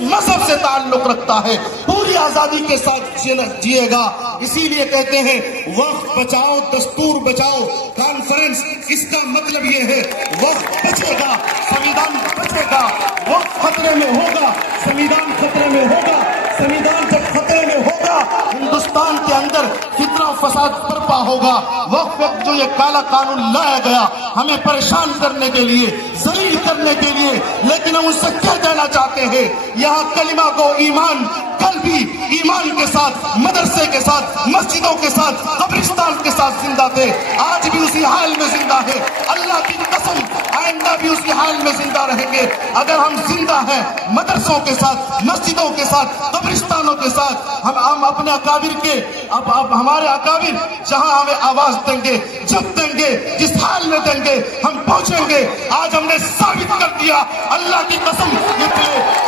مذہب سے تعلق رکھتا ہے پوری آزادی کے ساتھ جیے گا. اسی لیے کہتے ہیں وقت بچاؤ دستور بچاؤ کانفرنس. اس کا مطلب یہ ہے وقت بچے گا سنویدھان بچے گا. وقت خطرے میں ہوگا سنویدھان خطرے میں ہوگا. سنویدھان جب خطرے میں ہوگا ہندوستان کے اندر فتنہ فساد برپا ہوگا. وقت وقت جو یہ کالا قانون لایا گیا ہمیں پریشان کرنے کے لیے ذلیل کرنے کے لیے، لیکن ہم اس سے کہہ دینا چاہتے ہیں یہاں کلمہ کو ایمان کل بھی ایمان کے ساتھ مدرسے کے ساتھ مسجدوں کے ساتھ قبرستان کے ساتھ زندہ تھے، آج بھی اسی حال میں زندہ ہے. اللہ کی قسم آئندہ بھی اسی حال میں زندہ رہیں گے. اگر ہم زندہ ہیں مدرسوں کے ساتھ مسجدوں کے ساتھ قبرستانوں کے ساتھ، ہم اپنے اکابر کے اب ہمارے اکابر جہاں ہمیں آواز دیں گے جب دیں گے جس حال میں دیں گے ہم پہنچیں گے. آج ہم نے ثابت کر دیا اللہ کی قسم. یہ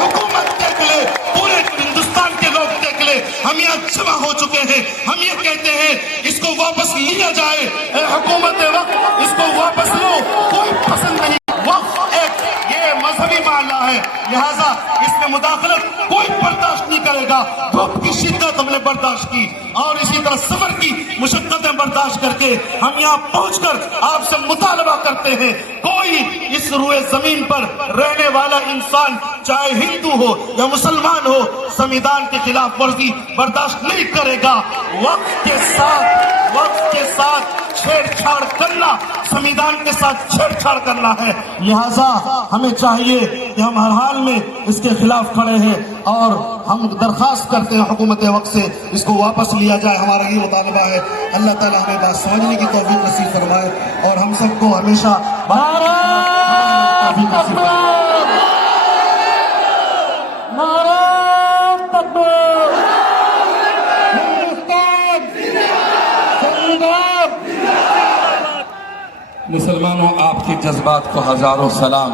حکومت دیکھ لے پورے ہندوستان کے لوگ دیکھ لے ہم یہاں جمع ہو چکے ہیں. ہم یہ کہتے ہیں اس کو واپس لیا جائے. اے حکومت وقت اس کو واپس لو. کوئی پسند نہیں. وقت ایک یہ مذہبی معاملہ ہے لہذا اس میں مداخلت کوئی برداشت نہیں کرے گا. دھوپ کی شدت ہم نے برداشت کی اور اسی طرح سفر کی مشقتیں برداشت کر کے ہم یہاں پہنچ کر آپ سے مطالبہ کرتے ہیں کوئی اس روئے زمین پر رہنے والا انسان چاہے ہندو ہو یا مسلمان ہو سنویدھان کے خلاف ورزی برداشت نہیں کرے گا. وقت کے ساتھ چھیڑ چھاڑ کرنا سنویدھان کے ساتھ چھیڑ چھاڑ کرنا ہے. لہذا ہمیں چاہیے کہ ہم ہر حال میں اس کے خلاف کھڑے ہیں اور ہم درخواست کرتے ہیں حکومت وقت سے اس کو واپس لیا جائے. ہمارا یہ مطالبہ ہے. اللہ تعالیٰ ہمیں بات سمجھنے کی توفیق نصیب فرمائے اور ہم سب کو ہمیشہ مسلمانوں آپ کے جذبات کو ہزاروں سلام.